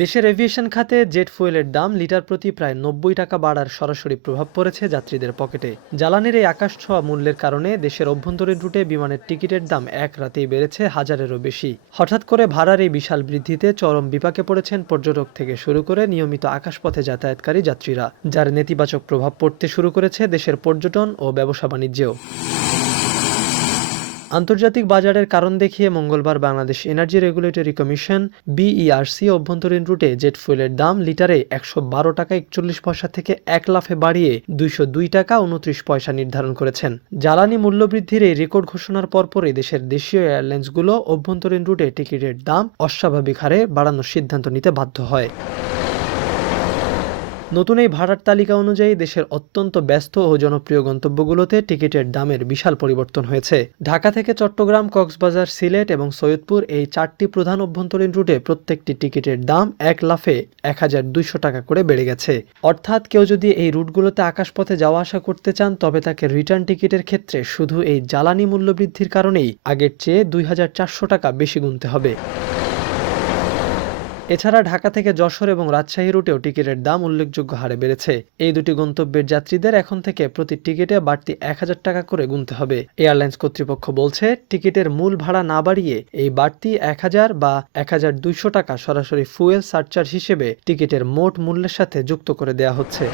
দেশের এভিয়েশন খাতে জেট ফুয়েলের দাম লিটার প্রতি প্রায় ৯০ টাকা বাড়ার সরাসরি প্রভাব পড়েছে যাত্রীদের পকেটে। জ্বালানির এই আকাশছোঁয়া মূল্যের কারণে দেশের অভ্যন্তরীণ রুটে বিমানের টিকিটের দাম এক রাতেই বেড়েছে হাজারেরও বেশি। হঠাৎ করে ভাড়ার এই বিশাল বৃদ্ধিতে চরম বিপাকে পড়েছেন পর্যটক থেকে শুরু করে নিয়মিত আকাশপথে যাতায়াতকারী যাত্রীরা, যার নেতিবাচক প্রভাব পড়তে শুরু করেছে দেশের পর্যটন ও ব্যবসা বাণিজ্যেও। আন্তর্জাতিক বাজারের কারণ দেখিয়ে মঙ্গলবার Bangladesh energy regulatory commission BERC অভ্যন্তরীণ রুটে জেট ফুয়েলের দাম লিটারে ১১২ টাকা ৪১ পয়সা থেকে ১ লাফে বাড়িয়ে ২০২ টাকা ২৯ পয়সা নির্ধারণ করেছেন। জ্বালানি মূল্যবৃদ্ধির এই রেকর্ড ঘোষণার পরপরই দেশের দেশীয় এয়ারলাইন্সগুলো অভ্যন্তরীণ রুটে টিকিটের দাম অস্বাভাবিক হারে বাড়ানোর সিদ্ধান্ত নিতে বাধ্য হয়। নতুন এই ভাড়ার তালিকা অনুযায়ী দেশের অত্যন্ত ব্যস্ত ও জনপ্রিয় গন্তব্যগুলোতে টিকিটের দামের বিশাল পরিবর্তন হয়েছে। ঢাকা থেকে চট্টগ্রাম, কক্সবাজার, সিলেট এবং সৈয়দপুর এই ৪টি প্রধান অভ্যন্তরীণ রুটে প্রত্যেকটি টিকিটের দাম এক লাফে ১,২০০ টাকা করে বেড়ে গেছে। অর্থাৎ কেউ যদি এই রুটগুলোতে আকাশপথে যাওয়া আসা করতে চান তবে তাকে রিটার্ন টিকিটের ক্ষেত্রে শুধু এই জ্বালানি মূল্যবৃদ্ধির কারণেই আগের চেয়ে ২,৪০০ টাকা বেশি গুনতে হবে। এছাড়া ঢাকা থেকে যশোর এবং রাজশাহী রুটেও টিকিটের দাম উল্লেখযোগ্য হারে বেড়েছে। এই দুটি গন্তব্যের যাত্রীদের এখন থেকে প্রতি টিকিটে বাড়তি ১,০০০ টাকা করে গুনতে হবে। এয়ারলাইন্স কর্তৃপক্ষ বলছে, টিকিটের মূল ভাড়া না বাড়িয়ে এই বাড়তি ১,০০০ বা ১,২০০ টাকা সরাসরি ফুয়েল সারচার্জ হিসেবে টিকিটের মোট মূল্যের সাথে যুক্ত করে দেওয়া হচ্ছে।